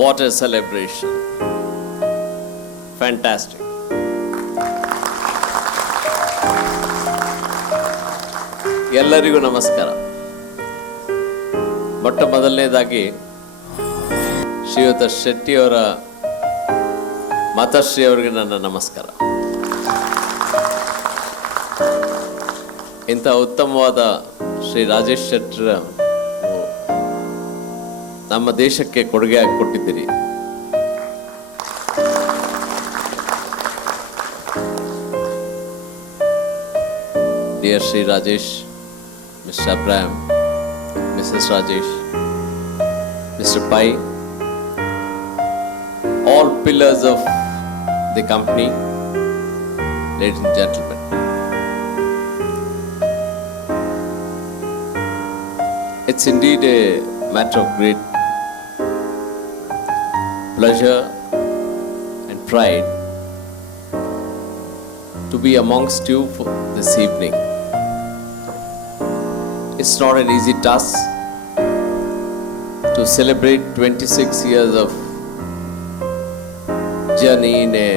What a celebration. Fantastic. ಎಲ್ಲರಿಗೂ ನಮಸ್ಕಾರ. ಮೊಟ್ಟ ಮೊದಲನೇದಾಗಿ ಶ್ರೀಯುತ ಶೆಟ್ಟಿಯವರ ಮಾತಾಶ್ರೀ ಅವರಿಗೆ ನನ್ನ ನಮಸ್ಕಾರ. ಇಂಥ ಉತ್ತಮವಾದ ಶ್ರೀ ರಾಜೇಶ್ ಶೆಟ್ಟರ ನಮ್ಮ ದೇಶಕ್ಕೆ ಕೊಡುಗೆ ಕೊಟ್ಟಿದ್ದೀರಿ. Dear Shri Rajesh, Mr. Abraham, Mrs. Rajesh, Mr. Pai, all pillars of the company, ladies and gentlemen. It's indeed a matter of great pleasure and pride to be amongst you for this evening. It's not an easy task to celebrate 26 years of journey in a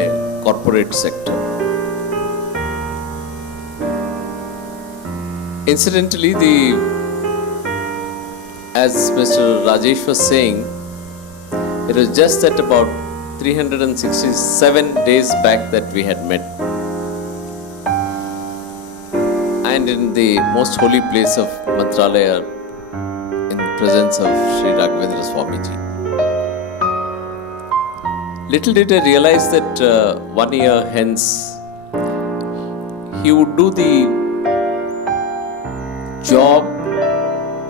corporate sector. Incidentally, as Mr. Rajesh was saying, it was just at about 367 days back that we had met, and in the most holy place of Mantralaya, in the presence of Sri Raghavendra Swamiji. Little did I realize that 1 year hence he would do the job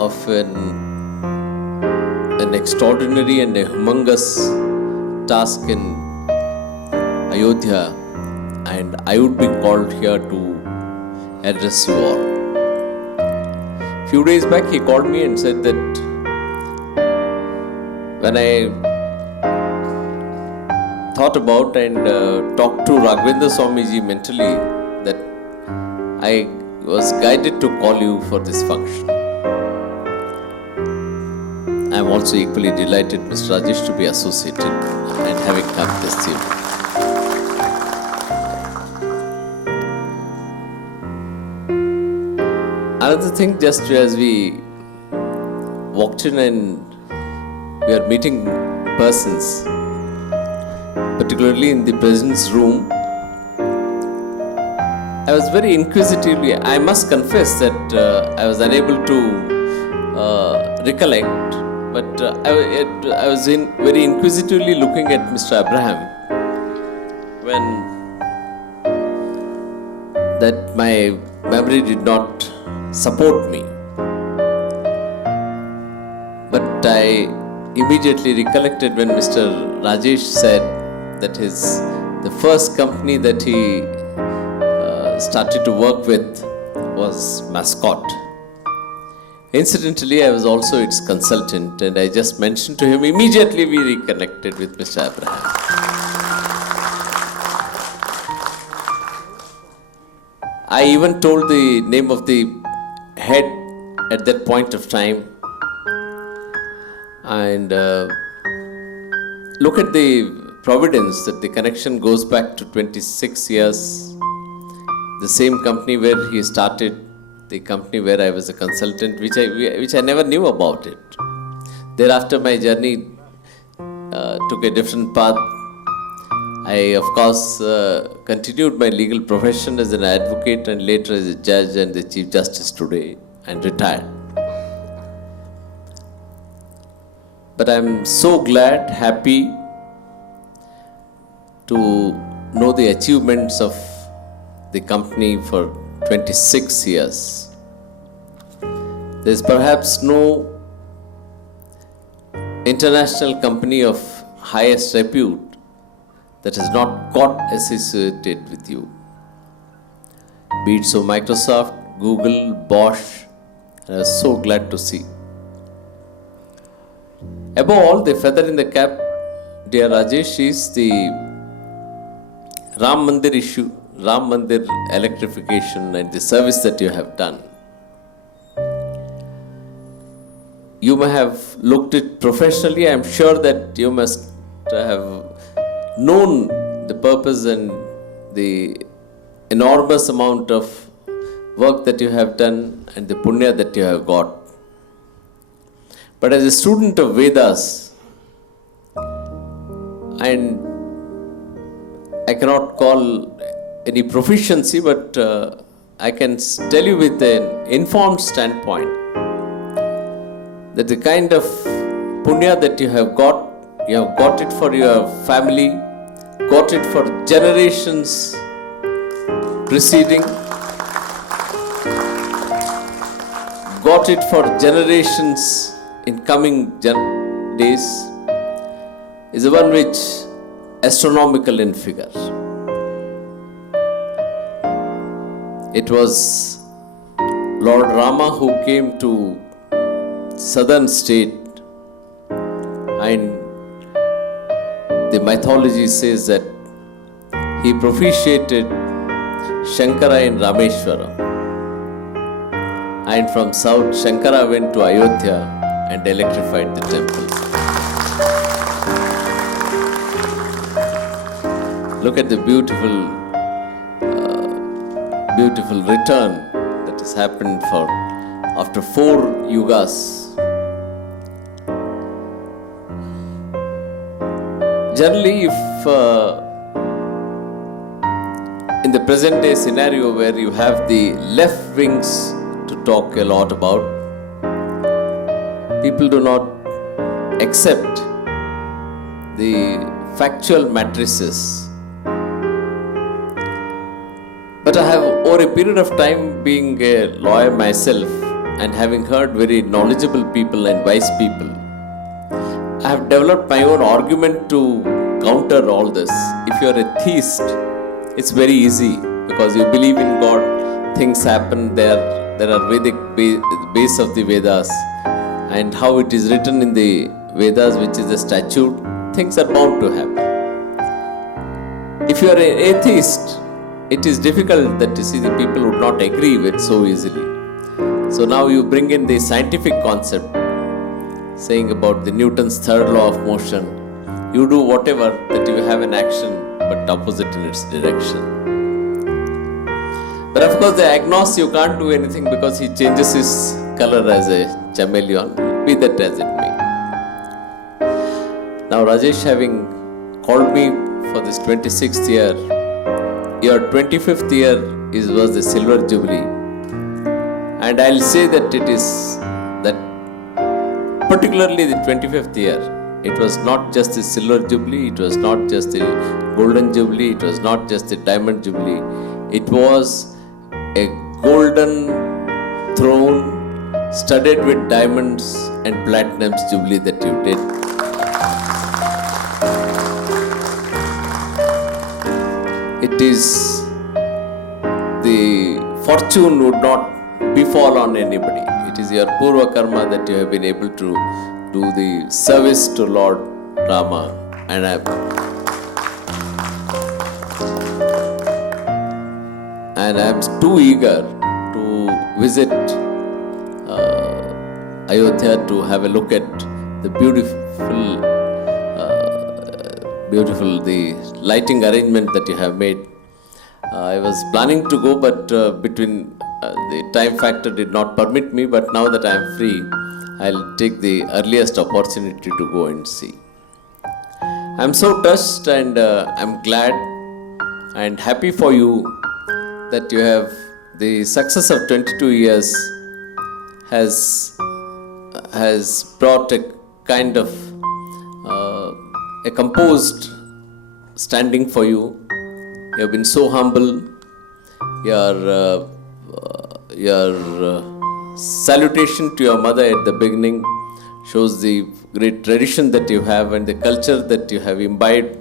of an extraordinary and a humongous task in Ayodhya, and I would be called here to address you all. Few days back he called me and said that when I thought about and talked to Raghavendra Swamiji mentally, that I was guided to call you for this function. I am also equally delighted, Mr. Rajesh, to be associated and having come this evening. Another thing, just as we walked in and we are meeting persons, particularly in the president's room, I was very inquisitively, I must confess that I was unable to recollect, but I was very inquisitively looking at Mr. Abraham when that my memory did not support me. But I immediately recollected when Mr. Rajesh said that the first company that he started to work with was Mascot. Incidentally, I was also its consultant, and I just mentioned to him, immediately we reconnected with Mr. Abraham. I even told the name of the head at that point of time, and look at the providence that the connection goes back to 26 years. The same company where he started, the company where I was a consultant, which I never knew about it. Thereafter, my journey took a different path. I, of course, continued my legal profession as an advocate and later as a judge and the Chief Justice today, and retired. But I'm so glad, happy to know the achievements of the company for 26 years. There's perhaps no international company of highest repute that has not got associated with you. Be it so Microsoft, Google, Bosch, I was so glad to see. Above all, the feather in the cap, dear Rajesh, is the Ram Mandir issue, Ram Mandir electrification and the service that you have done. you may have looked it professionally. I'm sure that you must have known the purpose and the enormous amount of work that you have done and the punya that you have got. But as a student of Vedas, and I cannot call any proficiency, but I can tell you with an informed standpoint that the kind of punya that you have got it for your family, got it for generations preceding, got it for generations in coming days, is the one which astronomical in figure. It was Lord Rama who came to southern state, and the mythology says that he propitiated Shankara in Rameshwaram, and from south Shankara went to Ayodhya and electrified the temples. Look at the beautiful return that has happened after 4 yugas. Generally, if in the present day scenario where you have the left wings to talk a lot about, people do not accept the factual matrices. But I have, over a period of time, being a lawyer myself and having heard very knowledgeable people and wise people, I have developed my own argument to counter all this. If you are a theist, it's very easy because you believe in God, things happen, there are Vedic base of the Vedas, and how it is written in the Vedas, which is the statute, things are bound to happen. If you are an atheist, it is difficult that you see the people would not agree with so easily. So now you bring in the scientific concept, saying about the Newton's third law of motion. You do whatever, that you have an action, but opposite in its direction. But of course, the agnostic, you can't do anything because he changes his color as a chameleon, be that as it may. Now, Rajesh, having called me for this 26th year, your 25th year was the Silver Jubilee. And I'll say that it is that particularly the 25th year, it was not just the Silver Jubilee, it was not just the Golden Jubilee, it was not just the Diamond Jubilee. It was a golden throne studded with diamonds and platinums Jubilee that you did. It is the fortune would not befall on anybody. It is your Purva Karma that you have been able to do the service to Lord Rama, and I'm too eager to visit Ayodhya to have a look at the the lighting arrangement that you have made. I was planning to go, but between the time factor did not permit me, but now that I am free, I'll take the earliest opportunity to go and see. I'm so touched, and I'm glad and happy for you that you have the success of 22 years has brought a kind of a composed standing for you. You have been so humble. Your salutation to your mother at the beginning shows the great tradition that you have and the culture that you have imbibed,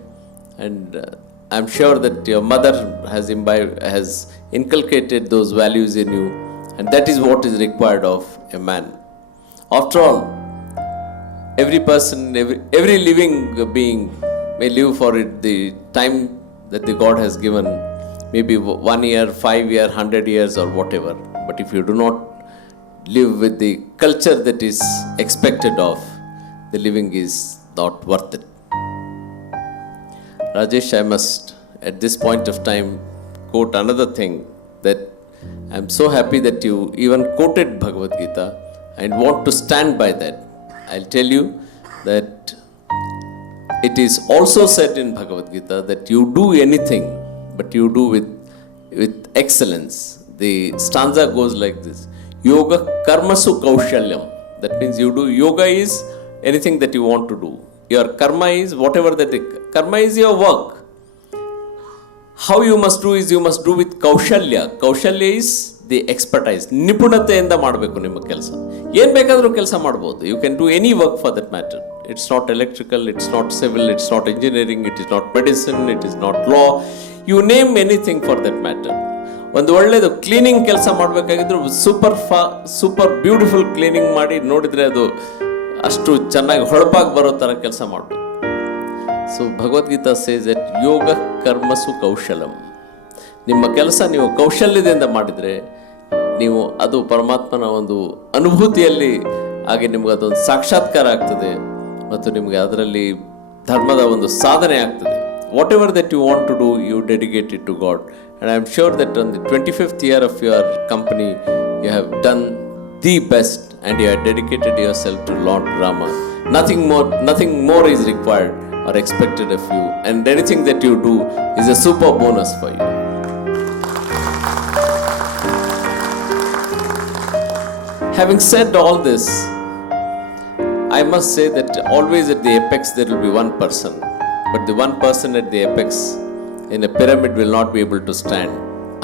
and I'm sure that your mother has inculcated those values in you, and that is what is required of a man. After all, every person, every living being may live for it the time that the God has given, maybe 1 year, 5 years, 100 years or whatever. But if you do not live with the culture that is expected of, the living is not worth it. Rajesh, I must at this point of time quote another thing, that I'm so happy that you even quoted Bhagavad Gita and want to stand by that. I'll tell you that it is also said in Bhagavad Gita that you do anything, but you do with excellence. The stanza goes like this: Yoga karmasu kaushalyam. That means you do yoga is anything that you want to do. Your karma is whatever that is. Karma is your work. How you must do is you must do with kaushalya. Kaushalya is the expertise. ನಿಪುಣತೆಯಿಂದ ಮಾಡಬೇಕು ನಿಮ್ಮ ಕೆಲಸ. ಏನು ಬೇಕಾದರೂ ಕೆಲಸ ಮಾಡ್ಬೋದು. You can do any work for that matter. It's not electrical, it's not civil, it's not engineering, it is not medicine, it is not law. You name anything for that matter. ಒಂದು ಒಳ್ಳೆಯದು cleaning ಕೆಲಸ ಮಾಡಬೇಕಾಗಿದ್ರು super beautiful cleaning ಮಾಡಿ ನೋಡಿದರೆ ಅದು ಅಷ್ಟು ಚೆನ್ನಾಗಿ ಹೊಳಪಾಗಿ ಬರೋ ಥರ ಕೆಲಸ ಮಾಡಬೇಕು. ಸೊ ಭಗವದ್ಗೀತಾ ಸೇಸ್ ದಟ್ ಯೋಗ ಕರ್ಮಸು ಕೌಶಲಂ. ನಿಮ್ಮ ಕೆಲಸ ನೀವು ಕೌಶಲ್ಯದಿಂದ ಮಾಡಿದರೆ ನೀವು ಅದು ಪರಮಾತ್ಮನ ಒಂದು ಅನುಭೂತಿಯಲ್ಲಿ ಹಾಗೆ ನಿಮ್ಗೆ ಅದೊಂದು ಸಾಕ್ಷಾತ್ಕಾರ ಆಗ್ತದೆ ಮತ್ತು ನಿಮಗೆ ಅದರಲ್ಲಿ ಧರ್ಮದ ಒಂದು ಸಾಧನೆ ಆಗ್ತದೆ. Whatever that you want to do, you dedicate it to God. And I am sure that on the 25th year of your company you have done the best and you have dedicated yourself to Lord Rama. Nothing more is required or expected of you, and anything that you do is a super bonus for you. Having said all this, I must say that always at the apex there will be one person, but the one person at the apex in a pyramid will not be able to stand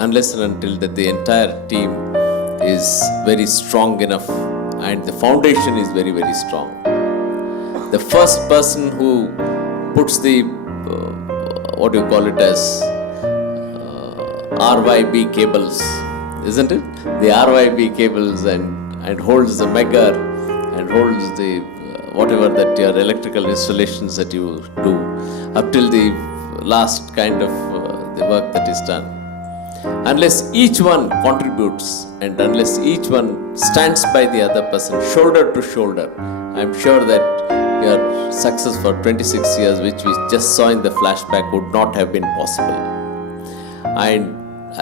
unless and until that the entire team is very strong enough and the foundation is very, very strong. The first person who puts the what do you call it as RYB cables, isn't it? The RYB cables and holds the megger and holds the whatever that your electrical installations that you do up till the last kind of the work that is done. Unless each one contributes and unless each one stands by the other person shoulder to shoulder, I am sure that your success for 26 years, which we just saw in the flashback, would not have been possible. And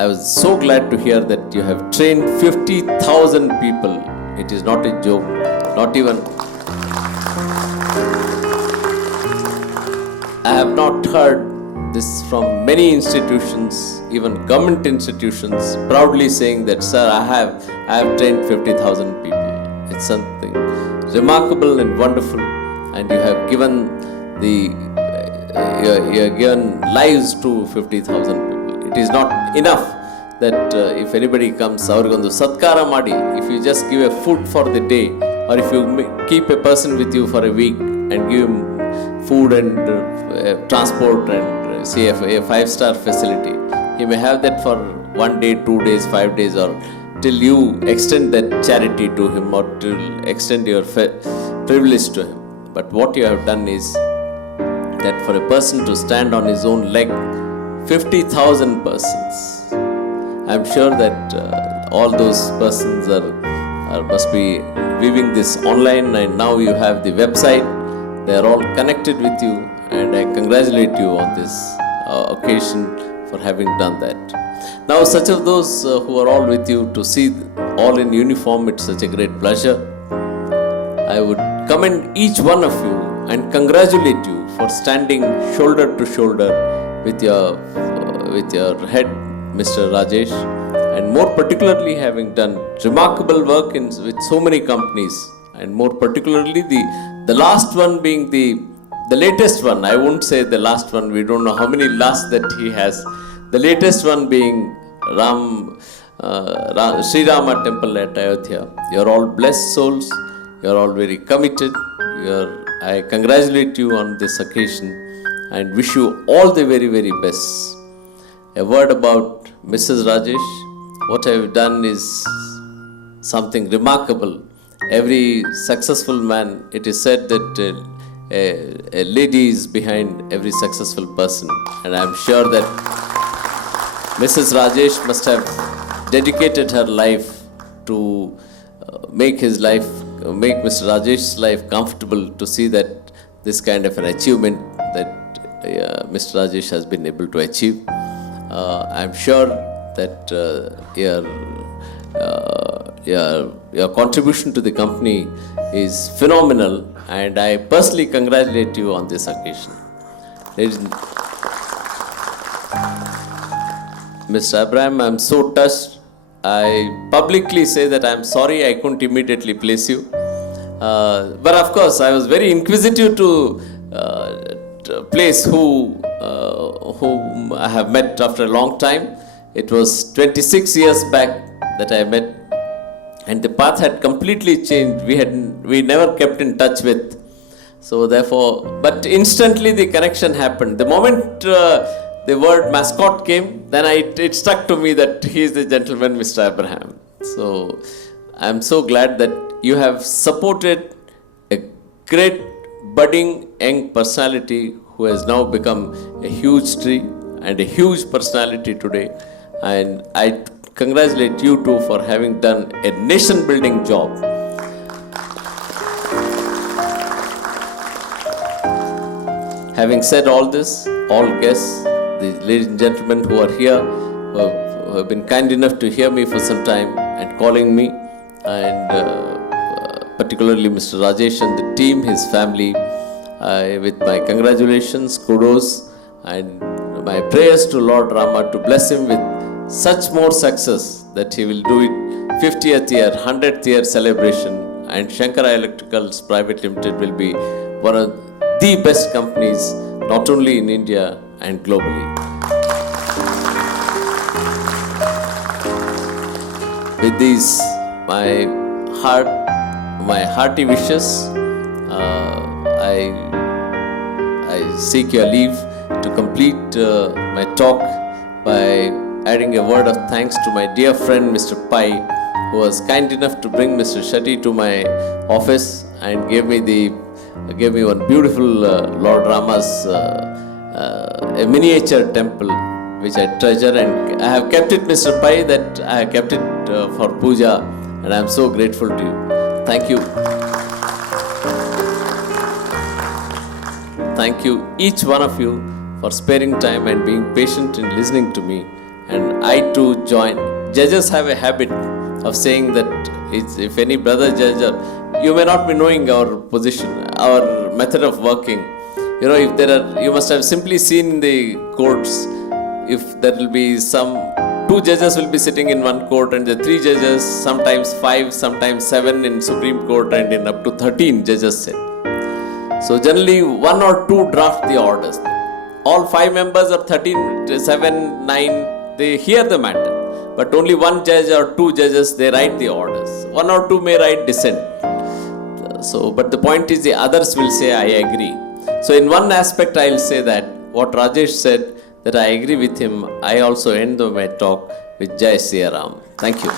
I was so glad to hear that you have trained 50,000 people. It is not a joke, not even. I have not heard this from many institutions, even government institutions, proudly saying that, sir, I have trained 50,000 people. It's something remarkable and wonderful, and you have given you have given lives to 50,000 people. It is not enough that if anybody comes, avarigondu satkara madi, if you just give a food for the day, or if you keep a person with you for a week and give him food and transport and say a 5-star facility, he may have that for 1 day, 2 days, 5 days, or till you extend that charity to him or till extend your privilege to him. But what you have done is that for a person to stand on his own leg, 50,000 persons, I am sure that all those persons must be viewing this online, and now you have the website. They are all connected with you, and I congratulate you on this occasion for having done that. Now, such of those who are all with you, to see all in uniform, it's such a great pleasure. I would commend each one of you and congratulate you for standing shoulder to shoulder with your head, Mr. Rajesh, and more particularly having done remarkable work with so many companies, and more particularly the last one being the latest one. I won't say the last one, we don't know how many last that he has. The latest one being Sri Rama temple at Ayodhya. You are all blessed souls, you are all very committed. I congratulate you on this occasion and wish you all the very, very best. A word about Mrs. Rajesh. What I have done is something remarkable. Every successful man, it is said that a lady is behind every successful person, and I am sure that Mrs. Rajesh must have dedicated her life to make Mr. Rajesh's life comfortable to see that this kind of an achievement that Mr. Rajesh has been able to achieve. I'm sure that your contribution to the company is phenomenal, and I personally congratulate you on this occasion. Mr. Abraham, I'm so touched. I publicly say that I'm sorry I couldn't immediately place you. But of course, I was very inquisitive to place whom I have met after a long time. It was 26 years back that I met, and the path had completely changed. We never kept in touch with. So therefore, but instantly the connection happened. The moment the word mascot came, then it stuck to me that he is the gentleman, Mr. Abraham. So I'm so glad that you have supported a great budding young personality who has now become a huge tree and a huge personality today. And I congratulate you too for having done a nation building job. Having said all this, all guests, the ladies and gentlemen who are here, who have been kind enough to hear me for some time and calling me, and particularly Mr. Rajesh and the team, his family, with my congratulations, kudos, and my prayers to Lord Rama to bless him with such more success that he will do it 50th year, 100th year celebration, and Shankara Electricals Private Limited will be one of the best companies, not only in India and globally. With these, my hearty wishes, I seek your leave to complete my talk by adding a word of thanks to my dear friend Mr. Pai, who was kind enough to bring Mr. Shetty to my office and gave me one beautiful Lord Rama's a miniature temple which I treasure, and I have kept it, Mr. Pai, that I have kept it for puja, and I am so grateful to you. Thank you. Thank you, each one of you, for sparing time and being patient in listening to me. And I too join. Judges have a habit of saying that if any brother judge, you may not be knowing our position, our method of working. You know, if there are, you must have simply seen in the courts, if there will be two judges will be sitting in one court, and the three judges, sometimes 5, sometimes 7 in Supreme Court, and in up to 13 judges sit. So generally 1 or 2 draft the orders. All 5 members of 13, 7, 9, they hear the matter. But only 1 judge or 2 judges, they write the orders. 1 or 2 may write dissent. So, but the point is the others will say, I agree. So in one aspect, I'll say that what Rajesh said, that I agree with him, I also end my talk with Jai Siya Ram. Thank you.